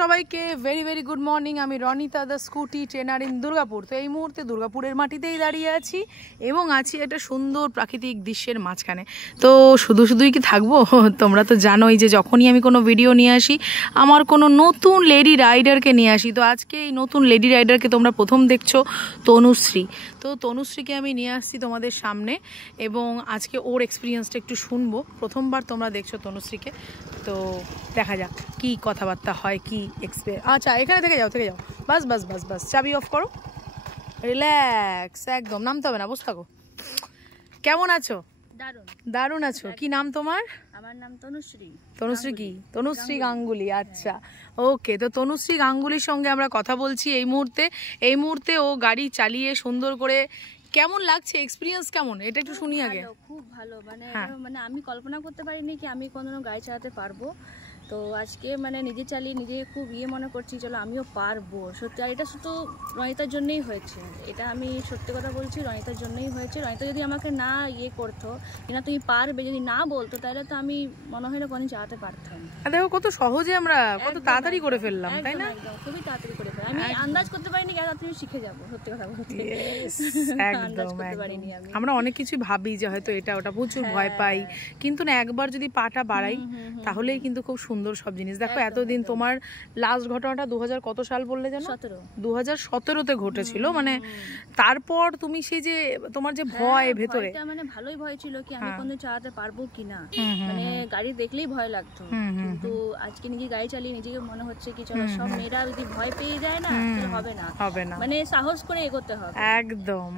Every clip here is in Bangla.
সবাইকে ভেরি ভেরি গুড মর্নিং। আমি Ronita the Scooty trainer in Durgapur. তো এই মুহূর্তে দুর্গাপুরের মাটিতেই দাঁড়িয়ে আছি এবং আছি একটা সুন্দর প্রাকৃতিক দৃশ্যের মাঝখানে। তো শুধুই কি থাকবো? তোমরা তো জানোই যে যখনই আমি কোনো ভিডিও নিয়ে আসি আমার কোনো নতুন লেডি রাইডারকে নিয়ে আসি। তো আজকে এই নতুন লেডি রাইডারকে তোমরা প্রথম দেখছো, তনুশ্রী। তো তনুশ্রীকে আমি নিয়ে আসছি তোমাদের সামনে এবং আজকে ওর এক্সপিরিয়েন্সটা একটু শুনবো। প্রথমবার তোমরা দেখছো তনুশ্রীকে, তো দেখা যাক কি কথাবার্তা হয়, কি এক্সপিরিয়েন্স। আচ্ছা, এখানে থেকে যাও বাস বাস বাস বাস, চাবি অফ করো, রিল্যাক্স, একদম নামতে হবে না, বসে থাকো। কেমন আছো? দারুণ আছো। কি নাম তোমার? আমার নাম তনুশ্রী। তনুশ্রী কি? তনুশ্রী গাঙ্গুলি। আচ্ছা, ওকে। তো তনুশ্রী গাঙ্গুলির সঙ্গে আমরা কথা বলছি এই মুহূর্তে ও গাড়ি চালিয়ে সুন্দর করে। কেমন লাগছে, এক্সপিরিয়েন্স কেমন, এটা একটু শুনি আগে। খুব ভালো, মানে আমি কল্পনা করতে পারিনি কি আমি কোনোদিনও গাড়ি চালাতে পারবো। তো আজকে মানে নিজে চালিয়ে নিজে খুব মনে করছি, চলো আমিও পারবো সত্যি। আর এটা শুধু রনিতার জন্যই হয়েছে, এটা আমি সত্যি কথা বলছি, রনিতার জন্যই হয়েছে। রনিতা যদি আমাকে না করতো কিনা তুমি পারবে যদি না বলতো, তাহলে তো আমি মনে হয় না কোনো চালাতে পারতাম। দেখো কত সহজে আমরা কত তাড়াতাড়ি করে ফেললাম, তাই না? খুবই তাড়াতাড়ি করে ফেললাম। আমি আন্দাজ করতে পারিনি কেন তুমি শিখে যাবো, সত্যি কথা বলতে। আন্দাজ করতে পারিনি আমি। আমরা অনেক কিছু ভাবি যে হয়তো এটা ওটা, প্রচুর ভয় পাই, কিন্তু না, একবার যদি পাটা বাড়াই তাহলেই কিন্তু খুব সুন্দর সব জিনিস। দেখো এতদিন তোমার লাস্ট ঘটনাটা 2000 কত সাল বললে যেন? 2017-তে ঘটেছিল। মানে তারপর তুমি সেই যে তোমার যে ভয় ভেতরে, মানে ভালোই ভয় ছিল কি আমি কোন চালাতে পারবো কিনা, মানে গাড়ি দেখলেই ভয় লাগতো। কিন্তু আজকে নিজে গাড়ি চালিয়ে নিজেকে মনে হচ্ছে কি চলো, সব মেয়েরা যদি ভয় পেয়ে যায় না তাহলে হবে না, মানে সাহস করে এগোতে হবে। একদম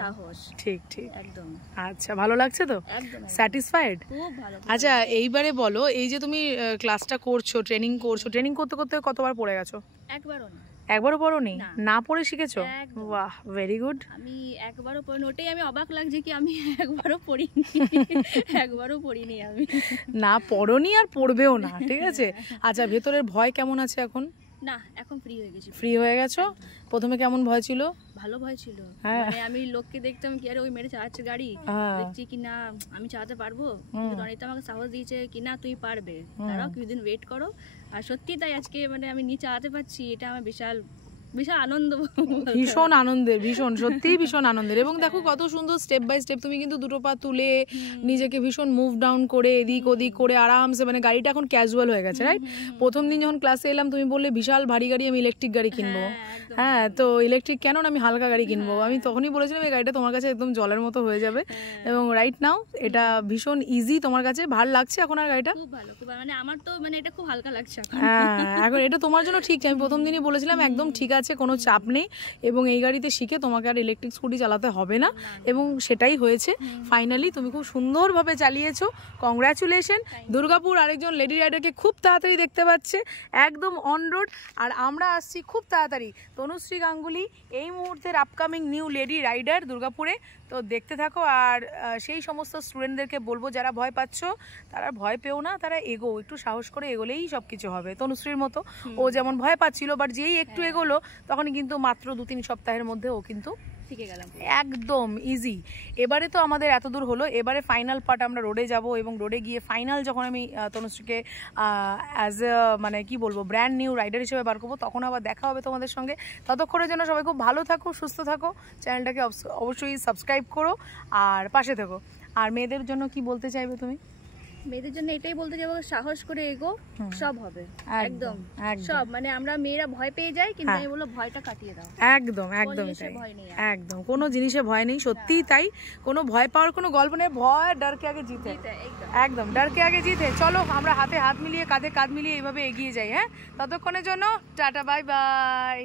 সাহস, ঠিক একদম। আচ্ছা, ভালো লাগছে তো? একদম স্যাটিসফাইড? খুব ভালো। আচ্ছা, এইবারে বলো, এই যে তুমি ক্লাসটা করছো, ট্রেনিং করতে করতে কতবার পড়ে গেছো? একবারও পড়োনি? না পড়ে শিখেছো? বাহ, ভেরি গুড। আমি একবারও পড়িনি, ওটাই আমি অবাক লাগছে কি আমি একবারও পড়িনি আমি। না পড়োনি আর পড়বেও না, ঠিক আছে। আচ্ছা, ভেতরের ভয় কেমন আছে এখন? না, এখন ফ্রি হয়ে গেছি। ফ্রি হয়ে গেছো? প্রথমে কেমন ভয় ছিল? ভালো ভয় ছিল, মানে আমি লোককে দেখতাম কি আরে ওই মেরে চালাচ্ছে গাড়ি, দেখছি কি না আমি চালাতে পারবো। রনিতা আমাকে সাহস দিয়েছে কি না তুই পারবে, তারাও কিছুদিন ওয়েট করো। আর সত্যি তাই আজকে মানে আমি নিচে চালাতে পারছি, এটা আমার বিশাল আনন্দ, ভীষণ আনন্দের, সত্যিই ভীষণ আনন্দের। এবং দেখো কত সুন্দর স্টেপ বাই স্টেপ তুমি কিন্তু দুটো পা তুলে নিজেকে ভীষণ মুভ ডাউন করে এদিক ওদিক করে আরামসে, মানে গাড়িটা এখন ক্যাজুয়াল হয়ে গেছে, রাইট? প্রথম দিন যখন ক্লাসে এলাম তুমি বললে বিশাল ভারী গাড়ি, আমি ইলেকট্রিক গাড়ি কিনবো। হ্যাঁ, তো ইলেকট্রিক কেন না, আমি হালকা গাড়ি কিনবো। আমি তখনই বলেছিলাম এই গাড়িটা তোমার কাছে একদম জলের মতো হয়ে যাবে। এবং রাইট নাও এটা ভীষণ ইজি তোমার কাছে। ভালো লাগছে এখন আর গাড়িটা? খুব ভালো, মানে আমার তো মানে এটা খুব হালকা লাগছে। হ্যাঁ, এখন এটা তোমার জন্য ঠিক। আমি প্রথম দিনই বলেছিলাম একদম ঠিক আছে, কোনো চাপ নেই। এবং এই গাড়িতে শিখে তোমাকে আর ইলেকট্রিক স্কুটি চালাতে হবে না, এবং সেটাই হয়েছে। ফাইনালি তুমি খুব সুন্দরভাবে চালিয়েছো, কংগ্রাচুলেশন। দুর্গাপুর আরেকজন লেডি রাইডারকে খুব তাড়াতাড়ি দেখতে পাচ্ছে, একদম অন রোড। আর আমরা আসছি খুব তাড়াতাড়ি। তনুশ্রী গাঙ্গুলি এই মুহূর্তের আপকামিং নিউ লেডি রাইডার দুর্গাপুরে। তো দেখতে থাকো। আর সেই সমস্ত স্টুডেন্টদেরকে বলবো যারা ভয় পাচ্ছ তারা ভয় পেও না, তারা একটু সাহস করে এগোলেই সব কিছু হবে। তনুশ্রীর মতো ও যেমন ভয় পাচ্ছিল, বাট যেই একটু এগোলো তখন কিন্তু মাত্র 2-3 সপ্তাহের মধ্যে ও কিন্তু শিখে গেলাম, একদম ইজি। এবারে তো আমাদের এত দূর হলো, এবারে ফাইনাল পার্ট আমরা রোডে যাব। এবং রোডে গিয়ে ফাইনাল যখন আমি তনুশ্রীকে অ্যাজ এ মানে কি বলবো ব্র্যান্ড নিউ রাইডার হিসেবে বার করবো, তখন আবার দেখা হবে তোমাদের সঙ্গে। ততক্ষণের জন্য সবাই খুব ভালো থাকো, সুস্থ থাকো, চ্যানেলটাকে অবশ্যই সাবস্ক্রাইব করো আর পাশে থাকো। আর মেয়েদের জন্য কি বলতে চাইবে তুমি? মেয়েদের জন্য এটাই বলতে যাবো, সাহস করে এগো, সব হবে, একদম সব। মানে আমরা মেয়েরা ভয় পেয়ে যাই, কিন্তু আমি বলবো ভয়টা কাটিয়ে দাও। একদম একদম কোনো জিনিসে ভয় নেই, সত্যিই তাই। কোনো ভয় পাওয়ার কোনো গল্প নেই, ভয় ডরকে আগে জিতে, একদম ডরকে আগে জিতে। চলো আমরা হাতে হাত মিলিয়ে কাঁধে কাঁধ মিলিয়ে এইভাবে এগিয়ে যাই। হ্যাঁ, ততক্ষণের জন্য টাটা, বাই বাই।